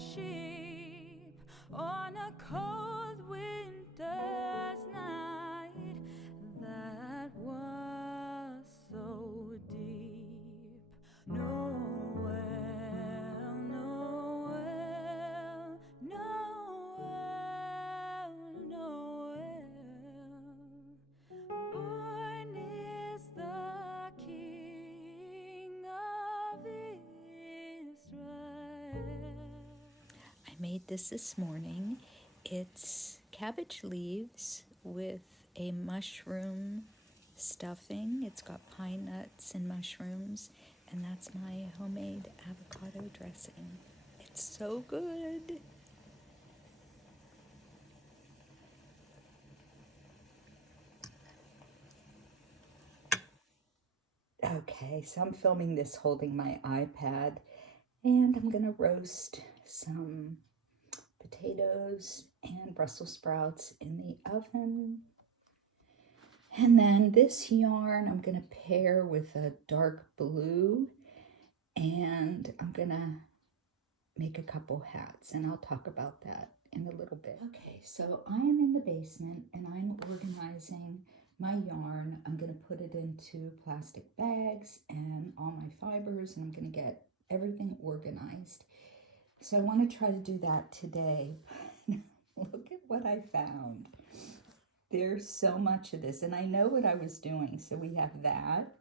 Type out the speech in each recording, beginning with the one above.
sheep on a cold winter's night that was so deep. Noel, Noel, Noel, Noel. Born is the King of Israel. I made this morning. It's cabbage leaves with a mushroom stuffing. It's got pine nuts and mushrooms, and that's my homemade avocado dressing. It's so good. Okay, so I'm filming this holding my iPad, and I'm gonna roast some potatoes and Brussels sprouts in the oven. And then this yarn I'm gonna pair with a dark blue, and I'm gonna make a couple hats, and I'll talk about that in a little bit. Okay, so I am in the basement and I'm organizing my yarn. I'm gonna put it into plastic bags and all my fibers, and I'm gonna get everything organized. So I want to try to do that today. Look at what I found. There's so much of this, and I know what I was doing. So we have that.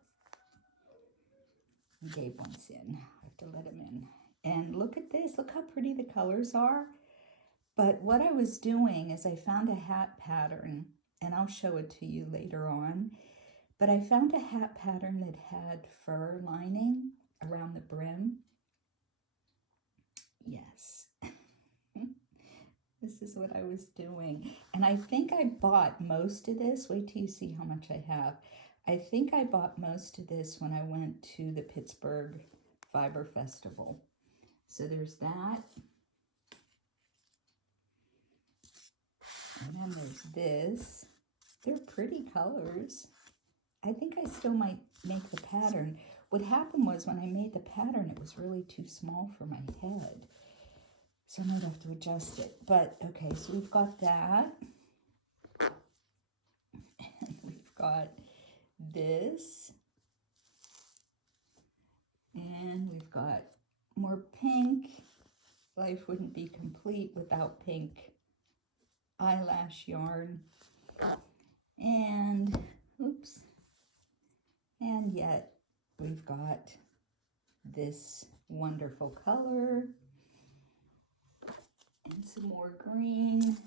Gabe wants in. I have to let him in. And look at this. Look how pretty the colors are. But what I was doing is I found a hat pattern, and I'll show it to you later on. But I found a hat pattern that had fur lining around the brim. Yes. This is what I was doing. And I think I bought most of this. Wait till you see how much I have. I think I bought most of this when I went to the Pittsburgh Fiber Festival. So there's that. And then there's this. They're pretty colors. I think I still might make the pattern. What happened was when I made the pattern, it was really too small for my head. So I might have to adjust it. But okay, so we've got that. And we've got this. And we've got more pink. Life wouldn't be complete without pink eyelash yarn. And, oops. And yet we've got this wonderful color. And some more green.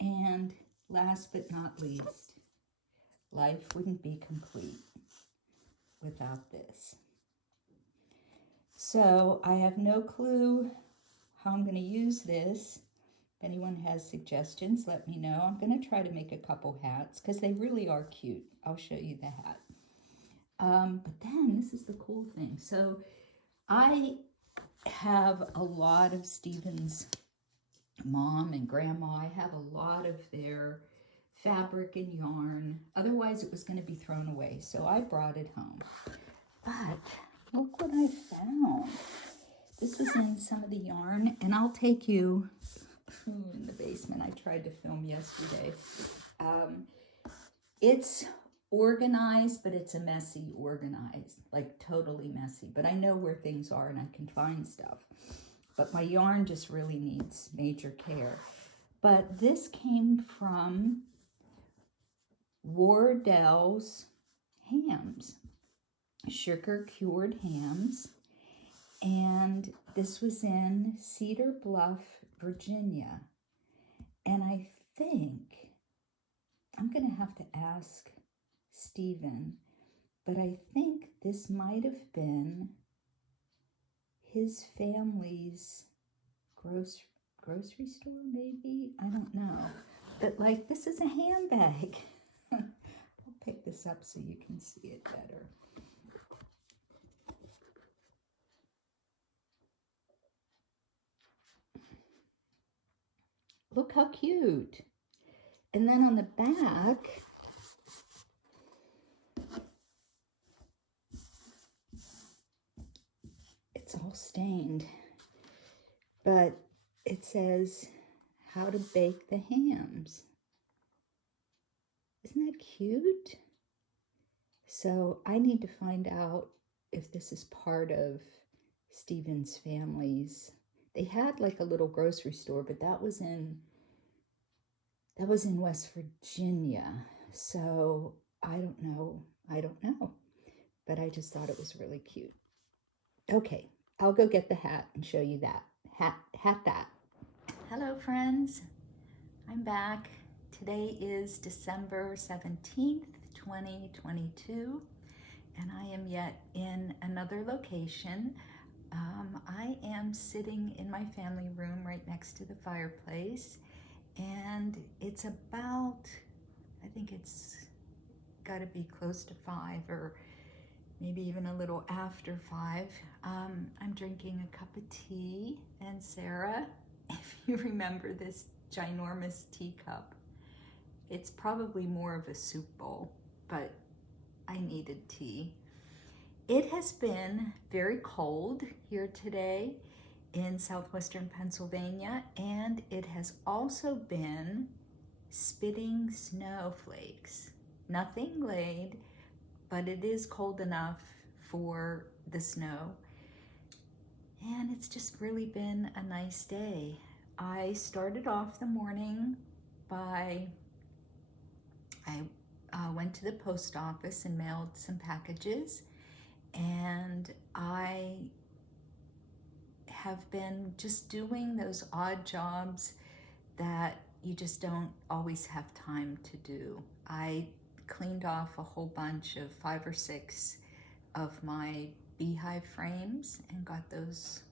And last but not least, life wouldn't be complete without this. So I have no clue how I'm going to use this. If anyone has suggestions, let me know. I'm going to try to make a couple hats because they really are cute. I'll show you the hat. But then this is the cool thing. So I have a lot of Stephen's mom and grandma. I have a lot of their fabric and yarn. Otherwise, it was going to be thrown away. So I brought it home. But look what I found. This was in some of the yarn, and I'll take you in the basement. I tried to film yesterday. It's organized, but it's a messy organized, like totally messy. But I know where things are and I can find stuff. But my yarn just really needs major care. But this came from Wardell's Hams, sugar cured hams. And this was in Cedar Bluff, Virginia. And I think I'm going to have to ask Stephen, but I think this might have been his family's grocery store, maybe? I don't know. But like, this is a handbag. I'll pick this up so you can see it better. Look how cute. And then on the back, it's all stained. But it says how to bake the hams. Isn't that cute? So I need to find out if this is part of Stephen's family's. They had like a little grocery store, but that was in West Virginia. So I don't know. But I just thought it was really cute. Okay, I'll go get the hat and show you that. Hat that. Hello friends, I'm back. Today is December 17th, 2022, and I am yet in another location. I am sitting in my family room right next to the fireplace, and it's about, I think it's got to be close to 5 or maybe even a little after 5. I'm drinking a cup of tea, and Sarah, if you remember this ginormous teacup, it's probably more of a soup bowl, but I needed tea. It has been very cold here today in southwestern Pennsylvania, and it has also been spitting snowflakes. Nothing laid, but it is cold enough for the snow. And it's just really been a nice day. I started off the morning by, I went to the post office and mailed some packages, and I have been just doing those odd jobs that you just don't always have time to do. I cleaned off a whole bunch of 5 or 6 of my beehive frames and got those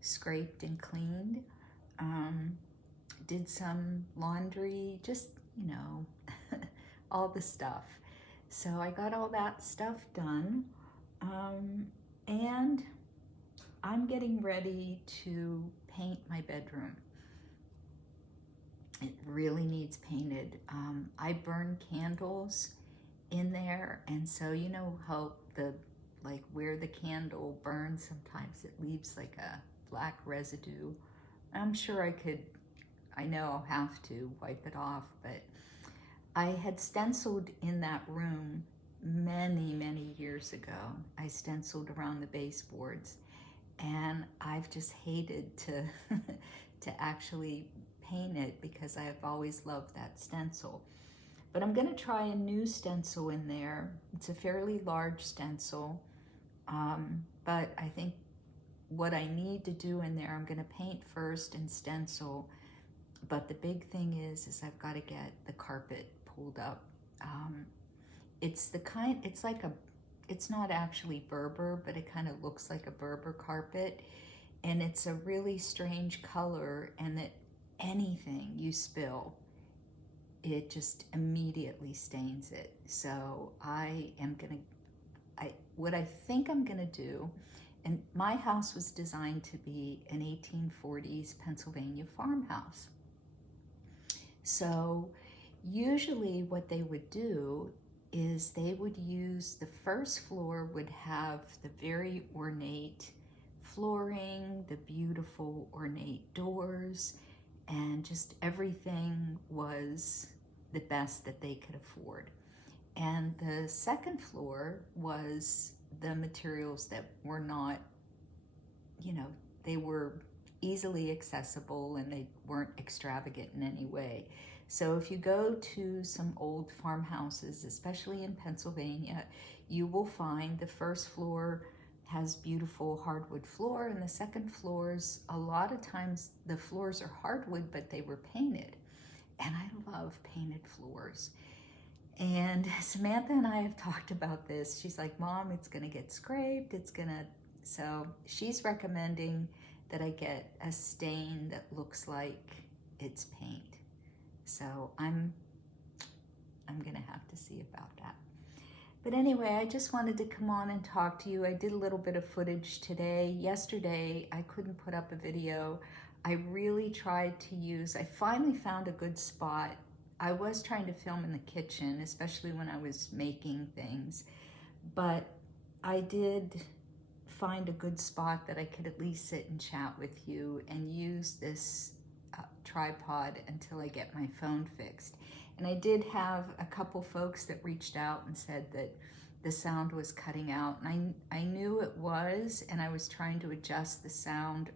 scraped and cleaned. Did some laundry, just, all the stuff. So I got all that stuff done, and I'm getting ready to paint my bedroom. It really needs painted. I burn candles in there, and so you know how where the candle burns, sometimes it leaves like a black residue. I'm sure I know I'll have to wipe it off, but I had stenciled in that room many years ago. I stenciled around the baseboards, and I've just hated to to actually paint it because I've always loved that stencil. But I'm gonna try a new stencil in there. It's a fairly large stencil, but I think what I need to do in there, I'm gonna paint first and stencil, but the big thing is I've gotta get the carpet pulled up. It's it's not actually Berber, but it kind of looks like a Berber carpet, and it's a really strange color, and that anything you spill, it just immediately stains it. So what I think I'm gonna do, and my house was designed to be an 1840s Pennsylvania farmhouse. So usually what they would do is they would use, the first floor would have the very ornate flooring, the beautiful ornate doors, and just everything was the best that they could afford. And the second floor was the materials that were not, they were easily accessible and they weren't extravagant in any way. So if you go to some old farmhouses, especially in Pennsylvania, you will find the first floor has beautiful hardwood floor, and the second floors, a lot of times the floors are hardwood, but they were painted. And I love painted floors. And Samantha and I have talked about this. She's like, Mom, it's gonna get scraped, so she's recommending that I get a stain that looks like it's paint. So I'm gonna have to see about that. But anyway, I just wanted to come on and talk to you. I did a little bit of footage today. Yesterday, I couldn't put up a video. I really tried to I finally found a good spot. I was trying to film in the kitchen, especially when I was making things, but I did find a good spot that I could at least sit and chat with you and use this tripod until I get my phone fixed. And I did have a couple folks that reached out and said that the sound was cutting out, and I knew it was, and I was trying to adjust the sound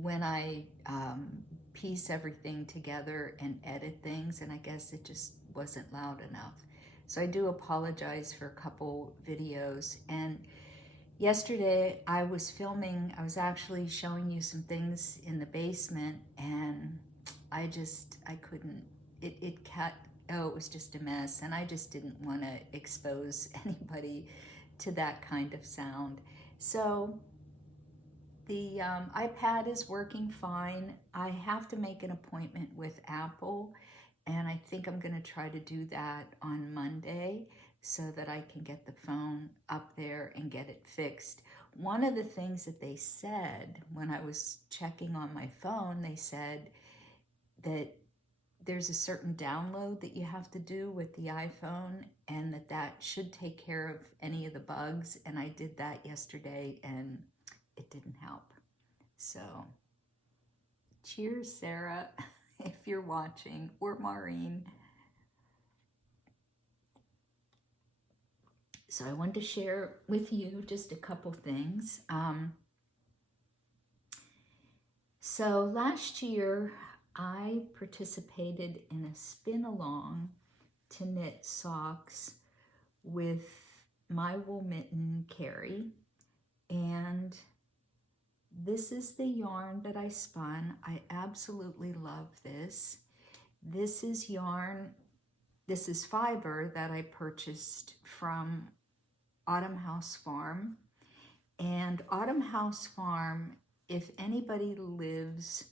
when I piece everything together and edit things, and I guess it just wasn't loud enough. So I do apologize for a couple videos. And yesterday I was filming, I was actually showing you some things in the basement, and I couldn't, it cut, oh, it was just a mess, and I just didn't want to expose anybody to that kind of sound. So the iPad is working fine. I have to make an appointment with Apple, and I think I'm going to try to do that on Monday so that I can get the phone up there and get it fixed. One of the things that they said when I was checking on my phone, they said that there's a certain download that you have to do with the iPhone, and that should take care of any of the bugs. And I did that yesterday, and it didn't help. So, cheers, Sarah, if you're watching, or Maureen. So I wanted to share with you just a couple things. So last year, I participated in a spin-along to knit socks with my wool mitten, Carrie, and this is the yarn that I spun. I absolutely love this. This is yarn, this is fiber that I purchased from Autumn House Farm. And Autumn House Farm, if anybody lives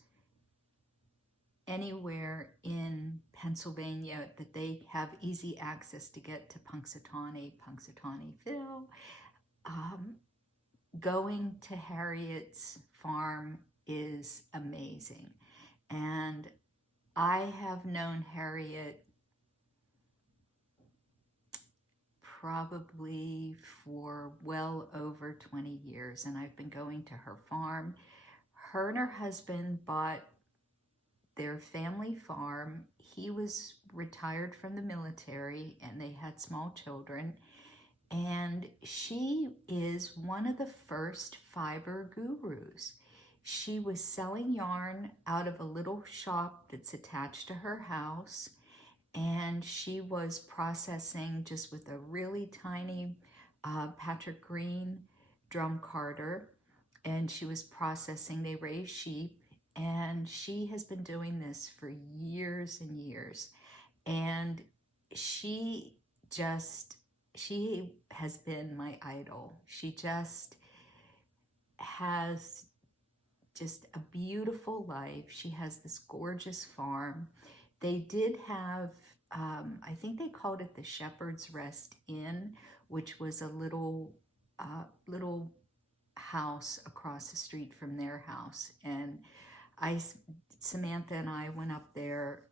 anywhere in Pennsylvania that they have easy access to get to Punxsutawneyville, going to Harriet's farm is amazing. And I have known Harriet probably for well over 20 years, and I've been going to her farm. Her and her husband bought their family farm. He was retired from the military, and they had small children. And she is one of the first fiber gurus. She was selling yarn out of a little shop that's attached to her house, and she was processing just with a really tiny Patrick Green drum carder, and she was processing, they raise sheep, and she has been doing this for years and years. And she has been my idol. She just has just a beautiful life. She has this gorgeous farm. They did have, I think they called it the Shepherd's Rest Inn, which was a little house across the street from their house. And Samantha and I went up there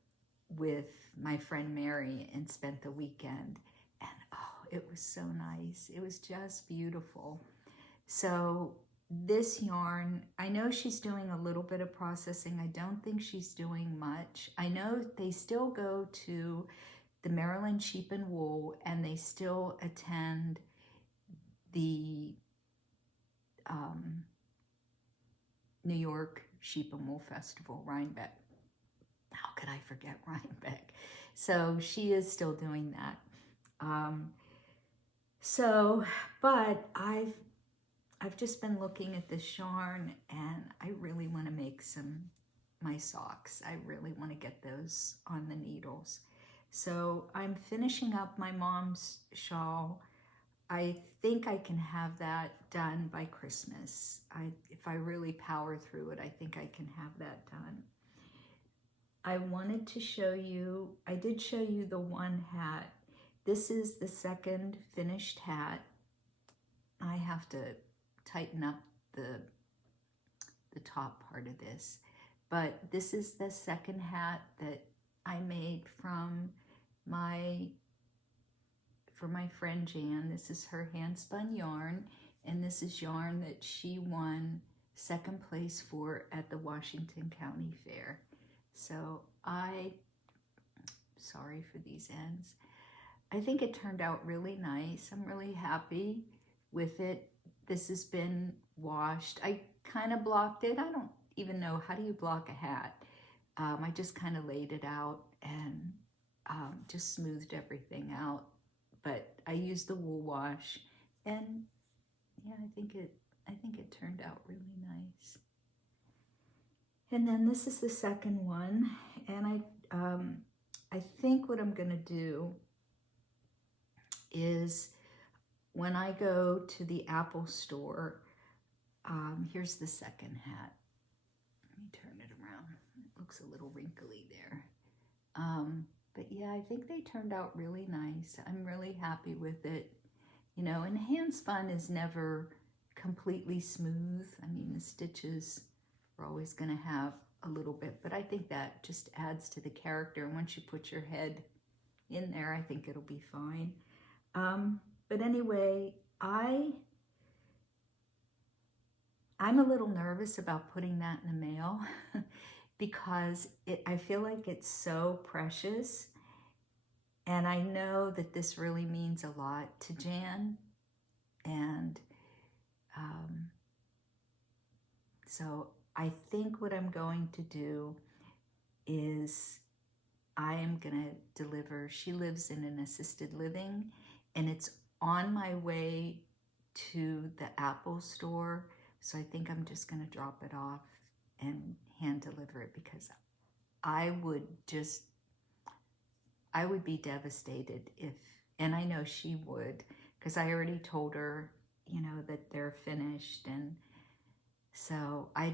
with my friend Mary and spent the weekend. And oh, it was so nice. It was just beautiful. So this yarn, I know she's doing a little bit of processing. I don't think she's doing much. I know they still go to the Maryland Sheep and Wool, and they still attend the New York Sheep and Wool Festival, Rhinebeck. How could I forget Rhinebeck? So she is still doing that. But I've just been looking at this yarn, and I really want to make my socks. I really want to get those on the needles. So I'm finishing up my mom's shawl. I think I can have that done by Christmas. If I really power through it, I think I can have that done. I wanted to show you, I did show you the one hat. This is the second finished hat. I have to tighten up the top part of this. But this is the second hat that I made for my friend Jan. This is her hand spun yarn. And this is yarn that she won second place for at the Washington County Fair. So sorry for these ends. I think it turned out really nice. I'm really happy with it. This has been washed. I kind of blocked it. I don't even know, how do you block a hat? I just kind of laid it out and just smoothed everything out. But I used the wool wash, and yeah, I think it turned out really nice. And then this is the second one, and I think what I'm gonna do is when I go to the Apple store, here's the second hat. Let me turn it around. It looks a little wrinkly there. But yeah, I think they turned out really nice. I'm really happy with it. You know, and hand spun is never completely smooth. I mean, the stitches are always going to have a little bit, but I think that just adds to the character. And once you put your head in there, I think it'll be fine. But anyway, I'm a little nervous about putting that in the mail because I feel like it's so precious. And I know that this really means a lot to Jan. And so I think what I'm going to do is I am going to deliver. She lives in an assisted living, and it's on my way to the Apple store. So I think I'm just going to drop it off and hand deliver it, because I would be devastated if, and I know she would, because I already told her, you know, that they're finished. And so I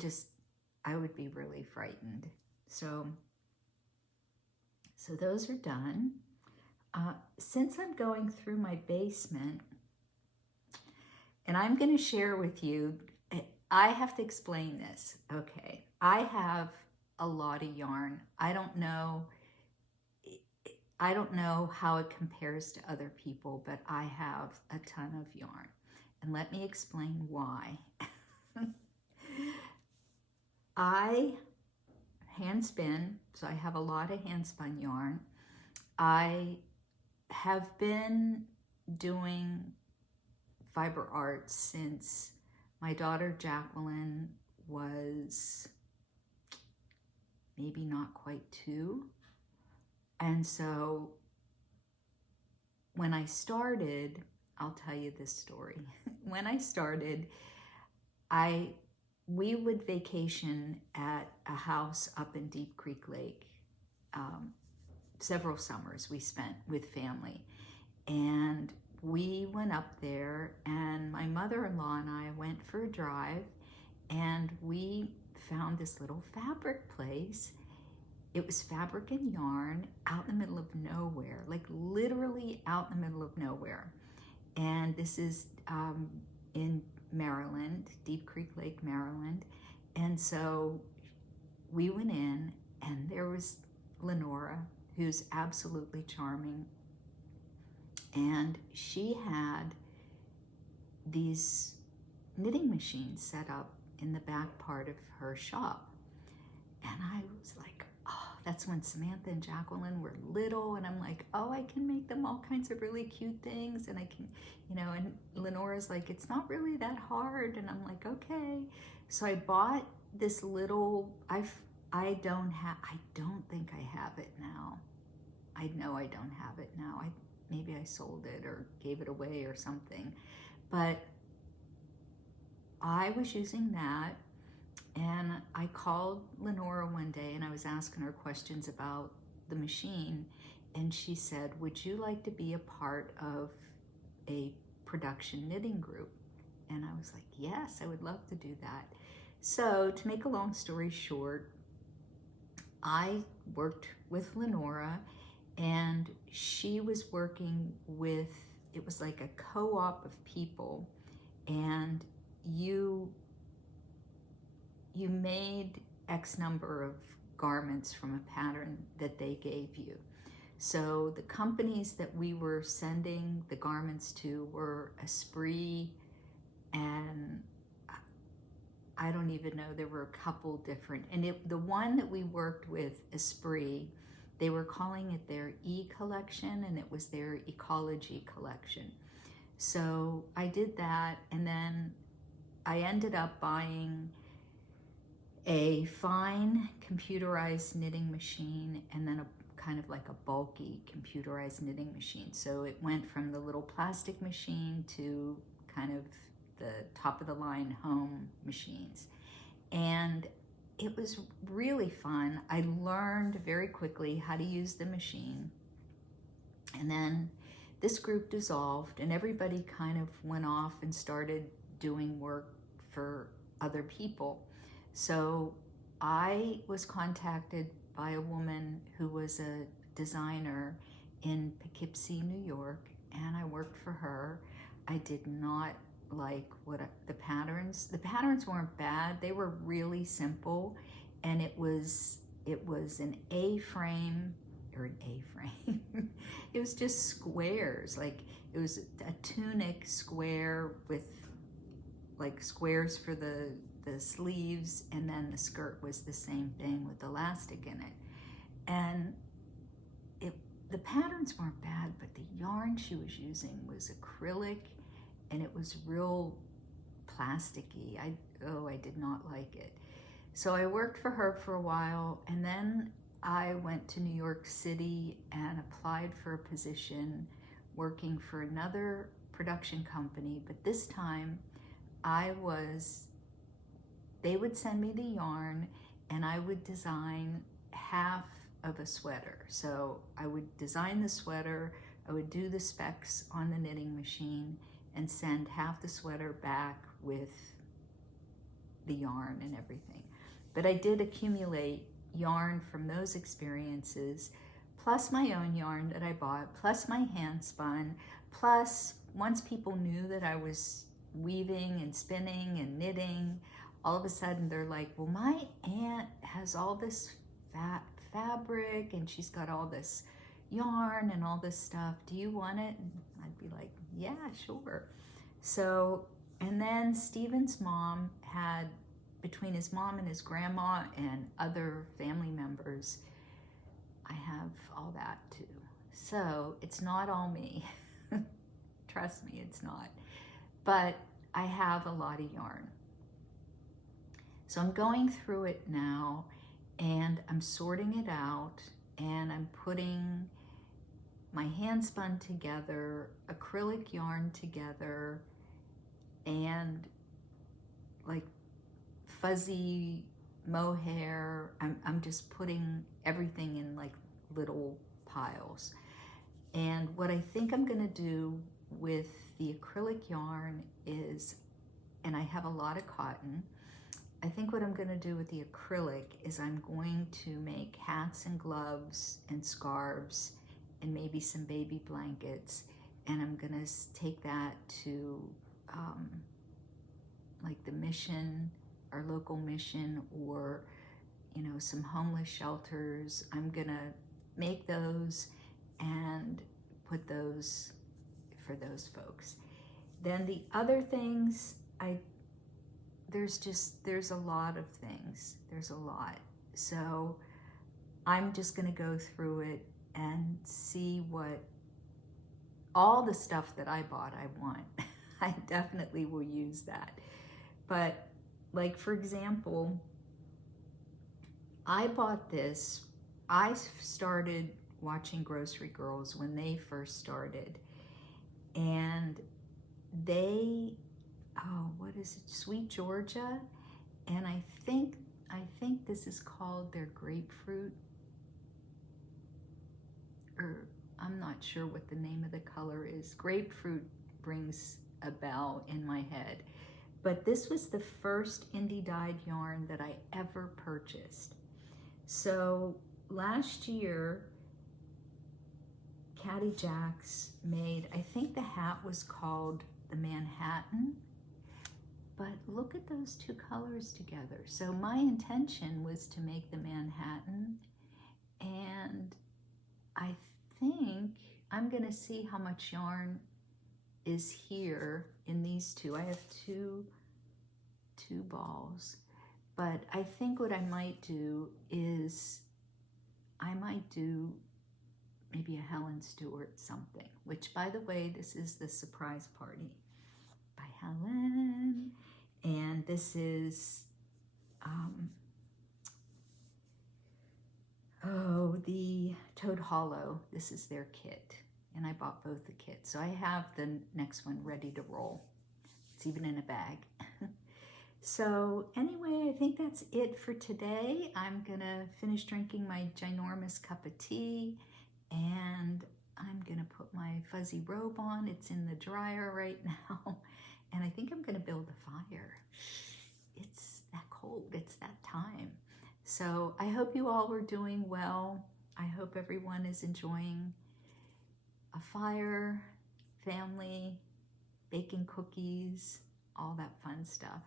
would be really frightened. So those are done. Since I'm going through my basement, and I'm going to share with you, I have to explain this. Okay, I have a lot of yarn. I don't know how it compares to other people, but I have a ton of yarn. And let me explain why. I hand spin, so I have a lot of hand spun yarn. I have been doing fiber arts since my daughter Jacqueline was maybe not quite 2. And so when I started, I'll tell you this story. When I started, we would vacation at a house up in Deep Creek Lake. Several summers we spent with family. And we went up there, and my mother-in-law and I went for a drive, and we found this little fabric place. It was fabric and yarn out in the middle of nowhere, like literally out in the middle of nowhere. And this is in Maryland, Deep Creek Lake, Maryland. And so we went in, and there was Lenora, who's absolutely charming. And she had these knitting machines set up in the back part of her shop. And I was like, oh, that's when Samantha and Jacqueline were little. And I'm like, oh, I can make them all kinds of really cute things. And I can, you know, and Lenora's like, it's not really that hard. And I'm like, okay. So I bought this little, I don't think I have it now. I know I don't have it now. Maybe I sold it or gave it away or something. But I was using that, and I called Lenora one day, and I was asking her questions about the machine, and she said, would you like to be a part of a production knitting group? And I was like, yes, I would love to do that. So to make a long story short, I worked with Lenora, and she was working with, it was like a co-op of people, and you made X number of garments from a pattern that they gave you. So the companies that we were sending the garments to were Esprit I don't even know, there were a couple different, and the one that we worked with, Esprit, they were calling it their E-collection, and it was their ecology collection. So I did that, and then I ended up buying a fine computerized knitting machine, and then a kind of like a bulky computerized knitting machine. So it went from the little plastic machine to kind of the top of the line home machines. And it was really fun. I learned very quickly how to use the machine. And then this group dissolved, and everybody kind of went off and started doing work for other people. So I was contacted by a woman who was a designer in Poughkeepsie, New York, and I worked for her. I did not like the patterns. The patterns weren't bad. They were really simple, and it was an A-frame, or an A-frame. It was just squares. Like, it was a tunic square with like squares for the sleeves, and then the skirt was the same thing with elastic in it. And the patterns weren't bad, but the yarn she was using was acrylic, and it was real plasticky. I did not like it. So I worked for her for a while, and then I went to New York City and applied for a position working for another production company, but this time they would send me the yarn, and I would design half of a sweater. So I would design the sweater, I would do the specs on the knitting machine, and send half the sweater back with the yarn and everything. But I did accumulate yarn from those experiences, plus my own yarn that I bought, plus my hand spun, plus once people knew that I was weaving and spinning and knitting, all of a sudden they're like, well, my aunt has all this fabric, and she's got all this yarn and all this stuff. Do you want it? And I'd be like, yeah, sure. So, and then Stephen's mom had, between his mom and his grandma and other family members, I have all that too. So it's not all me. Trust me, it's not. But I have a lot of yarn. So I'm going through it now, and I'm sorting it out, and I'm putting my hand spun together, acrylic yarn together, and like fuzzy mohair. I'm just putting everything in like little piles. And what I think I'm gonna do with the acrylic yarn is, and I have a lot of cotton, I think what I'm gonna do with the acrylic is I'm going to make hats and gloves and scarves and maybe some baby blankets, and I'm gonna take that to like the mission, our local mission, or some homeless shelters. I'm gonna make those and put those for those folks. Then the other things, there's a lot of things. There's a lot. So I'm just gonna go through it and see what all the stuff that I bought I want. I definitely will use that. But like, for example, I bought this. I started watching Grocery Girls when they first started, and what is it, Sweet Georgia, and I think this is called their grapefruit, or I'm not sure what the name of the color is. Grapefruit rings a bell in my head. But this was the first indie dyed yarn that I ever purchased. So last year, Kathie Jacks made, I think the hat was called the Manhattan, but look at those two colors together. So my intention was to make the Manhattan, and I think I'm gonna see how much yarn is here in these two. I have two 2 balls. But I think what I might do is I might do maybe a Helen Stewart something, which, by the way, this is the surprise party by Helen. And this is, the Toad Hollow. This is their kit. And I bought both the kits. So I have the next one ready to roll. It's even in a bag. So anyway, I think that's it for today. I'm gonna finish drinking my ginormous cup of tea, and I'm gonna put my fuzzy robe on. It's in the dryer right now. And I think I'm gonna build a fire. It's that cold, it's that time. So I hope you all are doing well. I hope everyone is enjoying a fire, family, baking cookies, all that fun stuff.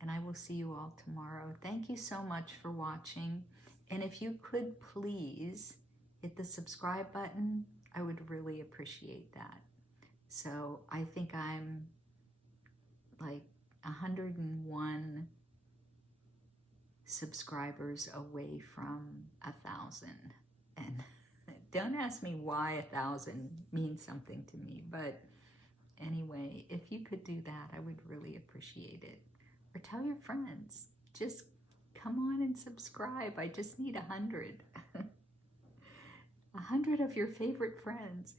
And I will see you all tomorrow. Thank you so much for watching. And if you could please hit the subscribe button, I would really appreciate that. So I think I'm like 101 subscribers away from 1,000. And don't ask me why 1,000 means something to me, but anyway, if you could do that, I would really appreciate it. Or tell your friends, just come on and subscribe. I just need 100. 100 of your favorite friends.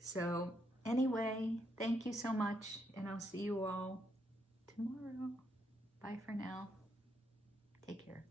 So anyway, thank you so much, and I'll see you all tomorrow. Bye for now. Take care.